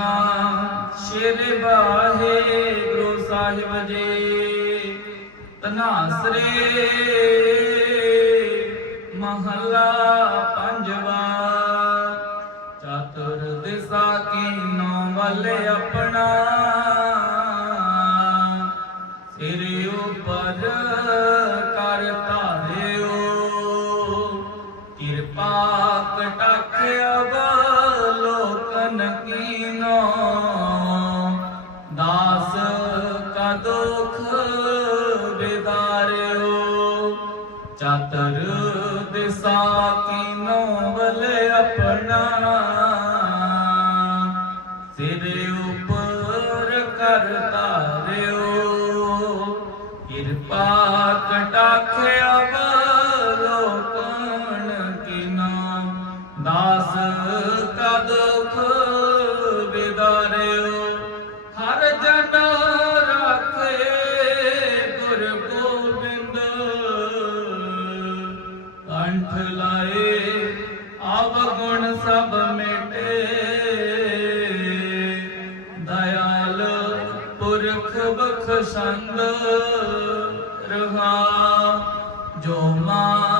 ਕਰਨਾ ਸ਼ੇਰ ਬਾਹੇ ਗੁਰੂ ਸਾਹਿਬ ਜੀ। ਤਨਾਸਰੇ ਮਹੱਲਾ ਪੰਜਵਾ। ਚਤੁਰ ਦਿਸਾ ਕੀਨੋ ਵੱਲ ਆਪਣਾ। ਸਿਰ ਉਪਰ ਕਰ ਧਾਰਿਓ। ਕਿਰਪਾ ਕਟਾਖ ਅਬਾ ਕੀਨੋ ਦਾਸ ਕਾ ਦੁਖ ਵਿਦਾਰਿਓ ਚਤਰ ਦਿਸਾ ਕੀਨੋ ਬਲ ਆਪਣਾ। ਸਿਰ ਉਪਰ ਕਰ ਧਾਰਿਓ। ਕਿਰਪਾ ਕਟਾਖ ਅਵਲੋਕਨ ਕੀਨੋ। ਦਾਸ ਕਾ ਦੁਖ ਸੰਗ ਰਹਾ ਜੋ ਮੰਗੈ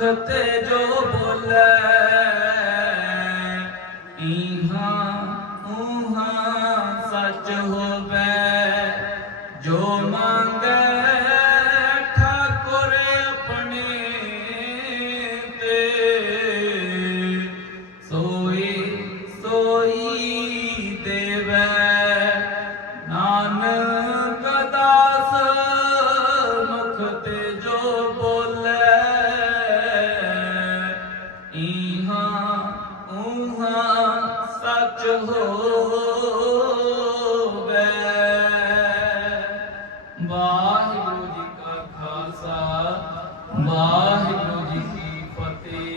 ਦਾਸ ਮੁਖ ਤੇ ਜੋ ਬੋਲੇ ਇਹਾਂ ਉਹਾਂ ਸੱਚ ਹੋਵੇ। ਜੋ ਮੰਗੈ ਠਾਕੁਰ ਆਪਣੇ ਤੇ ਇਹਾਂ ਸੱਚ ਹੋ